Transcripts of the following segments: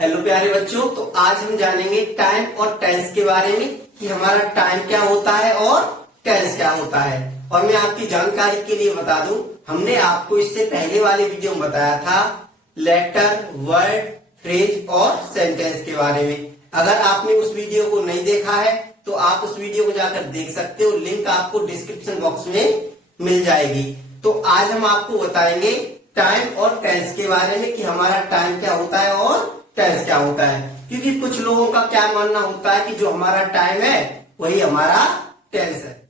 Hello प्यारे बच्चों, तो आज हम जानेंगे टाइम और टेंस के बारे में कि हमारा टाइम क्या होता है और टेंस क्या होता है। और मैं आपकी जानकारी के लिए बता दूं, हमने आपको इससे पहले वाले वीडियो में बताया था लेटर, वर्ड, फ्रेज और सेंटेंस के बारे में। अगर आपने उस वीडियो को नहीं देखा है तो आप उस वीडियो को जाकर देख सकते हो, लिंक आपको डिस्क्रिप्शन बॉक्स में मिल जाएगी। तो आज हम आपको बताएंगे टाइम और टेंस के बारे में कि हमारा टाइम क्या होता है और टेंस क्या होता है। क्योंकि कुछ लोगों का क्या मानना होता है कि जो हमारा टाइम है वही हमारा टेंस है,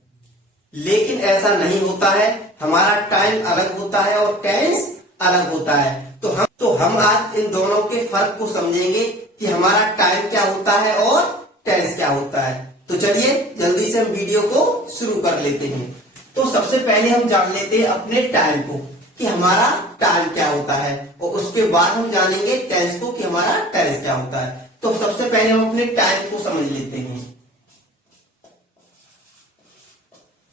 लेकिन ऐसा नहीं होता है। हमारा टाइम अलग होता है और टेंस अलग होता है। तो हम आज इन दोनों के फर्क को समझेंगे कि हमारा टाइम क्या होता है और टेंस क्या होता है। तो चलिए जल्दी से हम वीडियो को शुरू कर लेते हैं। तो सबसे पहले हम जान लेते हैं अपने टाइम को कि हमारा टाइम क्या होता है, और उसके बाद हम जानेंगे टेंस को कि हमारा टेंस क्या होता है। तो सबसे पहले हम अपने टाइम को समझ लेते हैं।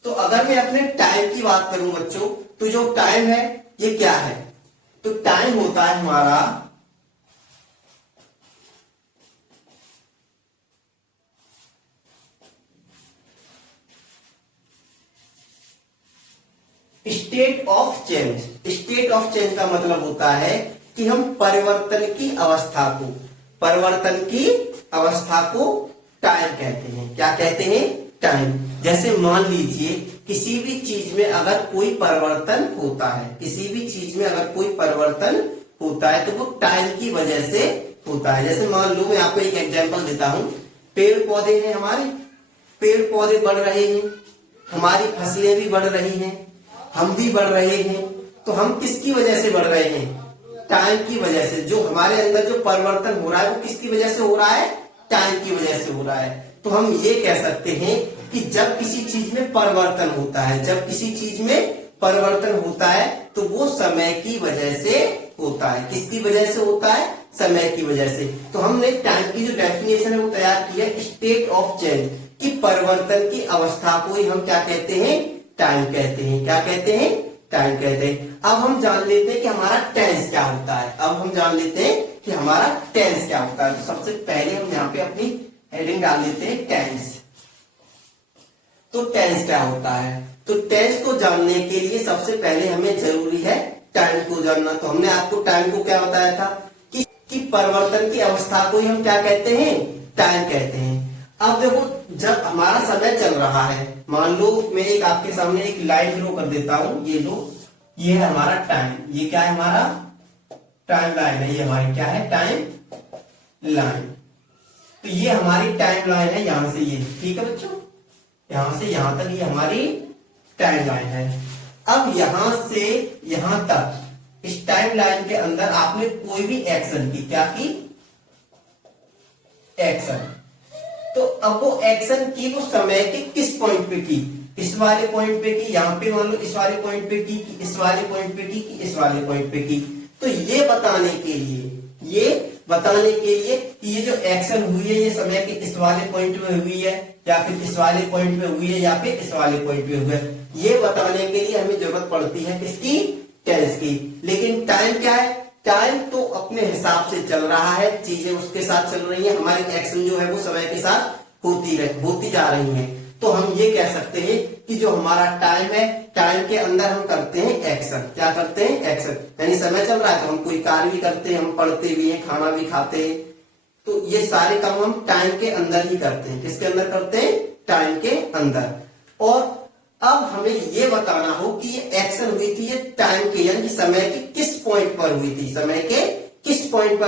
तो अगर मैं अपने टाइम की बात करूं बच्चों, तो जो टाइम है ये क्या है? तो टाइम होता है हमारा state of change. State of change का मतलब होता है कि हम परिवर्तन की अवस्था को टाइम कहते हैं। क्या कहते हैं? टाइम। जैसे मान लीजिए किसी भी चीज में अगर कोई परिवर्तन होता है, तो वो टाइम की वजह से होता है। जैसे मान लो, मैं आपको एक एग्जांपल देता हूं। पेड़ पौधे हैं हमारे, पेड़ पौधे बढ़ रहे हैं, हमारी फसलें भी बढ़ रही हैं, हम भी बढ़ रहे हैं। तो हम किसकी वजह से बढ़ रहे हैं? टाइम की वजह से। जो हमारे अंदर जो परिवर्तन हो रहा है वो किसकी वजह से हो रहा है? टाइम की वजह से हो रहा है। तो हम ये कह सकते हैं कि जब किसी चीज में परिवर्तन होता है, तो वो समय की वजह से होता है। किसकी वजह से होता है? समय की वजह से। तो हमने टाइम की जो डेफिनेशन है वो तैयार की है, स्टेट ऑफ चेंज, कि परिवर्तन की अवस्था को ही हम क्या कहते हैं? टाइम कहते हैं। क्या कहते हैं? टाइम कहते हैं। अब हम जान लेते हैं कि हमारा टेंस क्या होता है। तो सबसे पहले हम यहाँ पे अपनी हेडिंग डाल लेते हैं, टेंस। तो टेंस क्या होता है? तो टेंस को जानने के लिए सबसे पहले हमें जरूरी है टाइम को जानना। तो हमने आपको टाइम को क्या बताया था कि परिवर्तन की अवस्था को ही हम क्या कहते हैं? टाइम कहते हैं। अब देखो, जब हमारा समय चल रहा है, मान लो मैं एक आपके सामने एक लाइन ड्रॉ कर देता हूं। ये लो, ये है हमारा टाइम। ये क्या है? हमारा टाइम लाइन है। ये हमारी क्या है? Time line. तो ये हमारी टाइम लाइन है, यहां से ये, ठीक है बच्चों, यहां से यहां तक ये हमारी टाइम लाइन है। अब यहां से यहां तक इस टाइम लाइन के अंदर आपने कोई भी एक्शन की, क्या की? एक्शन। तो अब वो एक्शन की वो समय के किस पॉइंट पे की? इस वाले पॉइंट पे की, यहाँ पे मान लो इस वाले पॉइंट पे की, इस वाले पॉइंट पे की, इस वाले पॉइंट पे की। तो ये बताने के लिए कि ये जो एक्शन हुई है ये समय के इस वाले पॉइंट में हुई है, या फिर इस वाले पॉइंट में हुई है, या फिर इस वाले पॉइंट में हुई है, ये बताने के लिए हमें जरूरत पड़ती है किसकी? टेंस की। लेकिन टाइम क्या है? टाइम तो अपने हिसाब से चल रहा है, चीजें उसके साथ चल रही हैं, हमारी एक्शन जो है वो समय के साथ होती जा रही हैं। तो हम ये कह सकते हैं कि जो हमारा टाइम है, टाइम के अंदर हम करते हैं एक्शन। क्या करते हैं? एक्शन। यानी समय चल रहा है तो हम कोई कार्य भी करते हैं, हम पढ़ते भी हैं, खाना भी खाते हैं। तो ये सारे काम हम टाइम के अंदर ही करते हैं। किसके अंदर करते हैं? टाइम के अंदर। और अब हमें ये बताना हो कि ये एक्शन हुई थी, ये टाइम के यानी कि समय के किस पॉइंट पर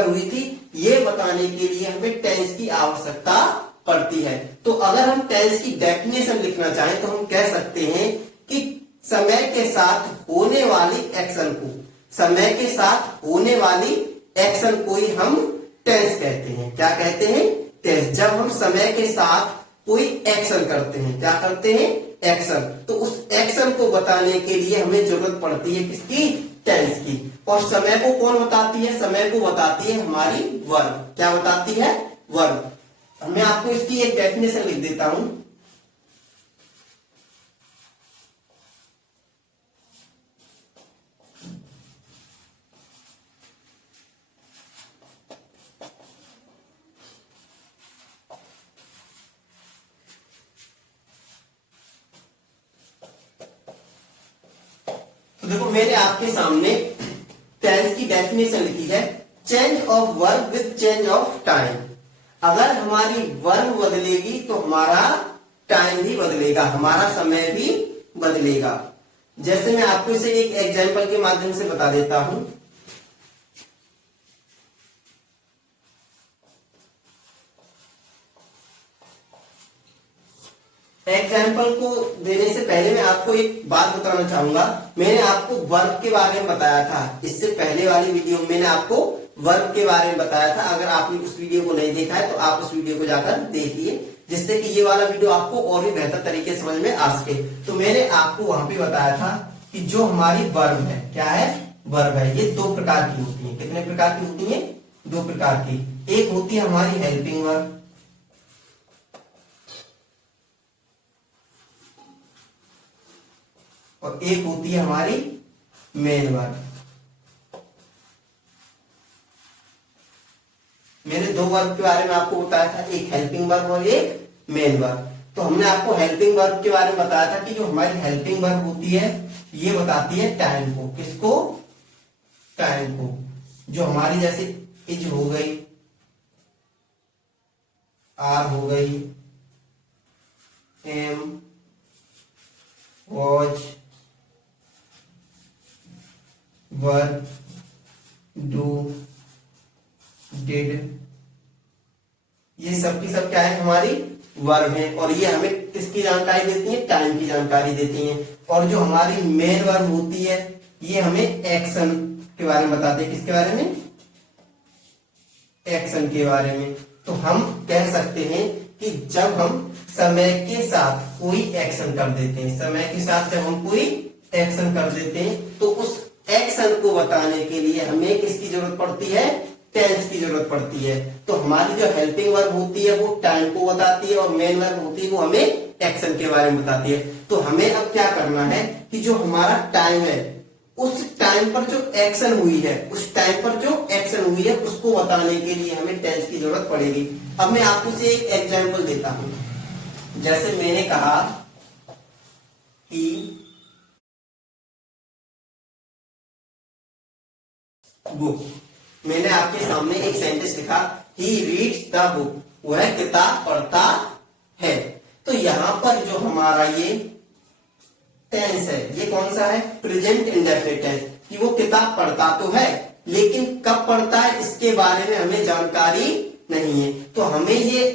हुई थी, ये बताने के लिए हमें टेंस की आवश्यकता पड़ती है। तो अगर हम टेंस की डेफिनेशन लिखना चाहें तो हम कह सकते हैं कि समय के साथ होने वाली एक्शन को ही हम टेंस कहते हैं। क्या कहते हैं? टेंस। जब हम समय के साथ कोई एक्शन करते हैं, क्या करते हैं? एक्शन। तो उस एक्शन को बताने के लिए हमें जरूरत पड़ती है किसकी? टेंस की। और समय को कौन बताती है? समय को बताती है हमारी वर्ब। क्या बताती है? वर्ब। मैं आपको इसकी एक डेफिनेशन लिख देता हूं। देखो मैंने आपके सामने टेंस की डेफिनेशन लिखी है, change of verb with change of time. अगर हमारी वर्ब बदलेगी तो हमारा टाइम भी बदलेगा, हमारा समय भी बदलेगा। जैसे मैं आपको इसे एक एग्जांपल के माध्यम से बता देता हूं। एग्जाम्पल को देने से पहले मैं आपको एक बात बताना चाहूंगा। मैंने आपको वर्ब के बारे में बताया था, इससे पहले वाली वीडियो में मैंने आपको वर्ब के बारे में बताया था। अगर आपने उस वीडियो को नहीं देखा है तो आप उस वीडियो को जाकर देखिए, जिससे कि ये वाला वीडियो आपको और भी बेहतर तरीके से समझ में आ सके। तो मैंने आपको वहां पे बताया था कि जो हमारी वर्ब है, क्या है, वर्ब है, ये दो प्रकार की होती है। कितने प्रकार की होती है? दो प्रकार की। एक होती है हमारी हेल्पिंग वर्ब, और एक होती है हमारी मेन वर्ब। मैंने दो वर्ब के बारे में आपको बताया था, एक हेल्पिंग वर्ब और एक मेन वर्ब। तो हमने आपको हेल्पिंग वर्ब के बारे में बताया था कि जो हमारी हेल्पिंग वर्ब होती है ये बताती है टाइम को। किसको? टाइम को। जो हमारी जैसे इज हो गई, आर हो गई, am, was, were, do, did, ये सब की सब क्या है? हमारी वर्ब है। और ये हमें किसकी जानकारी देती है? टाइम की जानकारी देती है। और जो हमारी मेन वर्ब होती है ये हमें एक्शन के बारे में बताते हैं। किसके बारे में? एक्शन के बारे में। तो हम कह सकते हैं कि जब हम समय के साथ कोई एक्शन कर देते हैं, समय के साथ जब हम कोई एक्शन कर देते हैं तो उस एक्शन को बताने के लिए हमें किसकी जरूरत पड़ती है? टेंस की जरूरत पड़ती है। तो हमारी जो हेल्पिंग वर्ब होती है वो टाइम को बताती है, और मेन वर्ब होती है वो हमें एक्शन के बारे में बताती है। तो हमें अब क्या करना है कि जो हमारा टाइम है, उस टाइम पर जो एक्शन हुई है, उस टाइम पर जो एक्शन हुई है उसको बताने के लिए हमें टेंस की जरूरत पड़ेगी। अब मैं आपको से एक एग्जाम्पल देता हूं। जैसे मैंने कहा कि बुक, मैंने आपके सामने एक सेंटेंस लिखा, ही रीड्स द बुक, वह किताब पढ़ता है। तो यहां पर जो हमारा ये टेंस है ये कौन सा है? Present indefinite tense. कि वो किताब पढ़ता तो है लेकिन कब पढ़ता है इसके बारे में हमें जानकारी नहीं है। तो हमें ये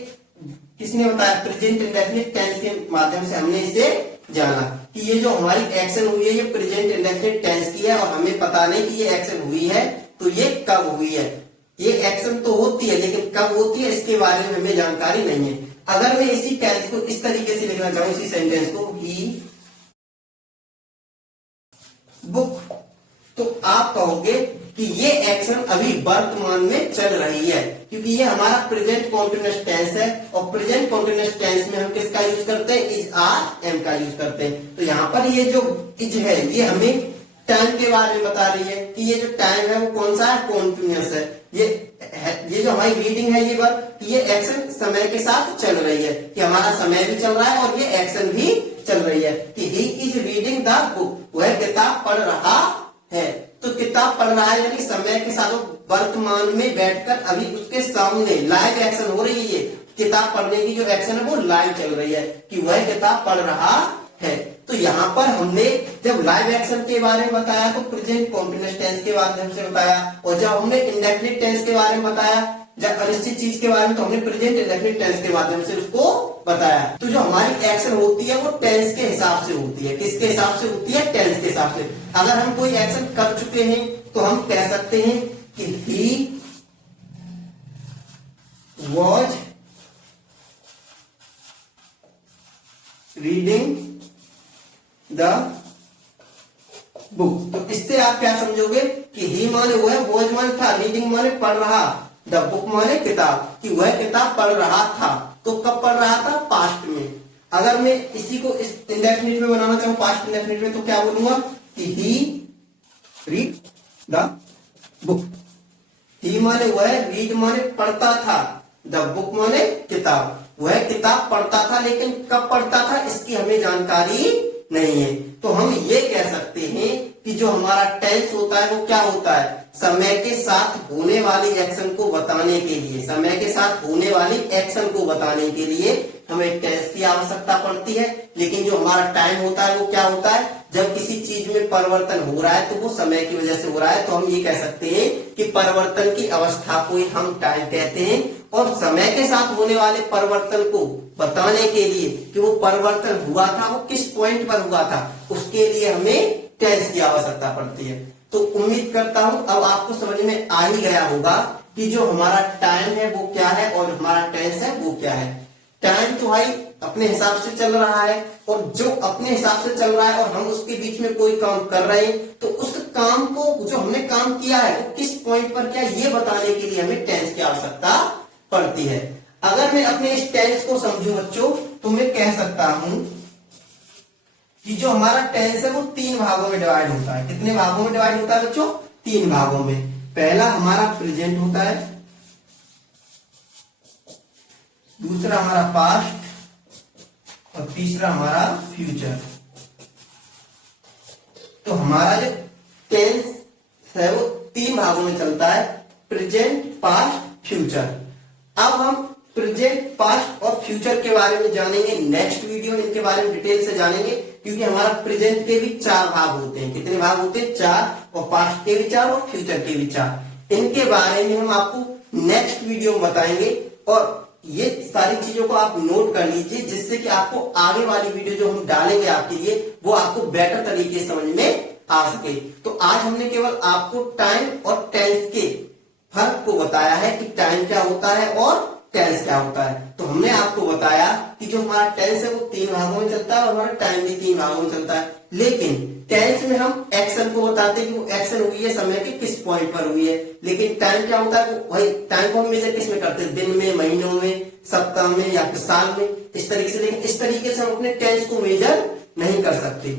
किसने बताया? प्रेजेंट इंडेफिनिट टेंस के माध्यम से हमने इसे जाना कि ये जो हमारी एक्शन हुई है ये प्रेजेंट इंडेफिनिट टेंस की है, और हमें पता नहीं कि ये एक्शन हुई है तो ये कब हुई है। ये एक्शन तो होती है लेकिन कब होती है इसके बारे में हमें जानकारी नहीं है। अगर मैं इसी टेंस को इस तरीके से लिखना चाहूं, इसी सेंटेंस को, ही बुक, तो आप कहोगे कि ये एक्शन अभी वर्तमान में चल रही है, क्योंकि ये हमारा प्रेजेंट कॉन्टिन्यूअस टेंस है। और प्रेजेंट कॉन्टिन्यूअस टेंस में हम किसका यूज करते हैं? इज, आर, एम का यूज करते हैं। तो यहाँ पर ये जो इज है ये हमें टाइम के बारे में बता रही है कि ये जो टाइम है वो कौन सा है? कॉन्टिन्यूअस है। ये जो हमारी रीडिंग है ये वर्ब, ये एक्शन समय के साथ चल रही है, कि हमारा समय भी चल रहा है और ये एक्शन भी चल रही है। कि he is reading the book, वह किताब पढ़ रहा है। तो किताब पढ़ रहा है यानी समय के साथ वर्तमान में बैठकर अभी उसके सामने लाइव एक्शन हो रही है। किताब पढ़ने की जो एक्शन है वो लाइव चल रही है, कि वह किताब पढ़ रहा है। तो यहाँ पर हमने जब लाइव एक्शन के बारे में बताया तो प्रेजेंट कॉन्टिन्यूअस टेंस के माध्यम से बताया, और जब हमने इंडेफिनिट टेंस के बारे में बताया, जब अनिश्चित चीज के बारे में, तो हमने प्रेजेंट इंडेफिनिट टेंस के माध्यम से उसको बताया। तो जो हमारी एक्शन होती है वो टेंस के हिसाब से होती है। किसके हिसाब से होती है? टेंस के हिसाब से। अगर हम कोई एक्शन कर चुके हैं तो हम कह सकते हैं कि he was reading the book. तो इससे आप क्या समझोगे कि ही माने वो है, वॉज माने था, रीडिंग माने पढ़ रहा, द बुक माने किताब, कि वह किताब पढ़ रहा था। तो कब पढ़ रहा था? पास्ट में। अगर मैं इसी को इस इंडेफिनिट में बनाना चाहूं, पास्ट इंडेफिनिट में, तो क्या बोलूंगा कि ही रीड द बुक। ही माने वह, रीड माने पढ़ता था, द बुक माने किताब, वह किताब पढ़ता था लेकिन कब पढ़ता था इसकी हमें जानकारी नहीं है। तो हम ये कह सकते हैं कि जो हमारा टेंस होता है वो क्या होता है, समय के साथ होने वाली एक्शन को बताने के लिए, समय के साथ होने वाली एक्शन को बताने के लिए हमें टेंस की आवश्यकता पड़ती है। लेकिन जो हमारा टाइम होता है वो क्या होता है, जब किसी चीज में परिवर्तन हो रहा है तो वो समय की वजह से हो रहा है, तो हम ये कह सकते हैं कि परिवर्तन की अवस्था को ही हम टाइम कहते हैं। और समय के साथ होने वाले परिवर्तन को बताने के लिए कि वो परिवर्तन हुआ था, वो किस पॉइंट पर हुआ था, उसके लिए हमें टेंस की आवश्यकता पड़ती है। तो उम्मीद करता हूं अब आपको समझ में आ ही गया होगा कि जो हमारा टाइम है वो क्या है और हमारा टेंस है वो क्या है। टाइम तो भाई अपने हिसाब से चल रहा है, और जो अपने हिसाब से चल रहा है और हम उसके बीच में कोई काम कर रहे हैं, तो उस काम को, जो हमने काम किया है वो किस पॉइंट पर क्या, ये बताने के लिए हमें टेंस की आवश्यकता पड़ती है। अगर मैं अपने इस टेंस को समझूं बच्चों, तो मैं कह सकता हूं कि जो हमारा टेंस है वो 3 भागों में डिवाइड होता है। कितने भागों में डिवाइड होता है बच्चों? 3 भागों में। पहला हमारा प्रेजेंट होता है, दूसरा हमारा पास्ट, और तीसरा हमारा फ्यूचर। तो हमारा जो टेंस है वो 3 भागों में चलता है, प्रेजेंट, पास्ट, फ्यूचर। अब हम प्रेजेंट, पास्ट और फ्यूचर के बारे में जानेंगे नेक्स्ट वीडियो में, इनके बारे में डिटेल से जानेंगे, क्योंकि हमारा प्रेजेंट के भी 4 भाग होते हैं। कितने भाग होते हैं? 4। और पास्ट के भी 4 और फ्यूचर के भी 4। इनके बारे में हम आपको नेक्स्ट वीडियो में बताएंगे, और ये सारी चीजों को आप नोट कर लीजिए, जिससे कि आपको आगे वाली वीडियो जो हम डालेंगे आपके लिए, वो आपको बेटर तरीके से समझ में आ सके। तो आज हमने केवल आपको टाइम और टेंस के फर्क को बताया है कि टाइम क्या होता है और टेंस क्या होता है। तो हमने आपको बताया कि जो हमारा टेंस है वो 3 भागों में चलता है और हमारा टाइम भी 3 भागों में चलता है। लेकिन टेंस में हम एक्शन को बताते हैं कि वो एक्शन हुई है समय के किस पॉइंट पर हुई है। लेकिन टाइम क्या होता है, वो वही टाइम को हम मेजर किस में करते हैं, दिन में, महीनों में, सप्ताह में या फिर साल में, इस तरीके से। लेकिन इस तरीके से हम अपने टेंस को मेजर नहीं कर सकते।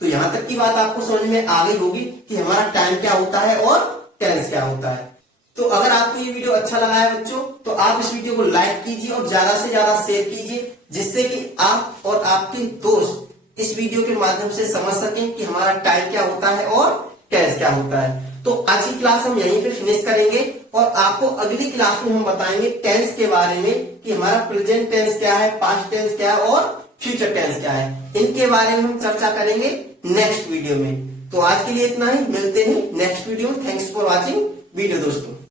तो यहां तक की बात आपको समझ में आ गई होगी कि हमारा टाइम क्या होता है और टेंस क्या होता है। तो अगर आपको ये वीडियो अच्छा लगा है बच्चों, तो आप इस वीडियो को लाइक कीजिए और ज्यादा से ज्यादा शेयर कीजिए, जिससे कि आप और आपके दोस्त इस वीडियो के माध्यम से समझ सकें कि हमारा टाइम क्या होता है और टेंस क्या होता है। तो आज की क्लास हम यहीं पे फिनिश करेंगे, और आपको अगली क्लास में हम बताएंगे टेंस के बारे में कि हमारा प्रेजेंट टेंस क्या है, पास्ट टेंस क्या है और फ्यूचर टेंस क्या है। इनके बारे में हम चर्चा करेंगे नेक्स्ट वीडियो में। तो आज के लिए इतना ही, मिलते हैं नेक्स्ट वीडियो में। थैंक्स फॉर वॉचिंग वीडियो दोस्तों।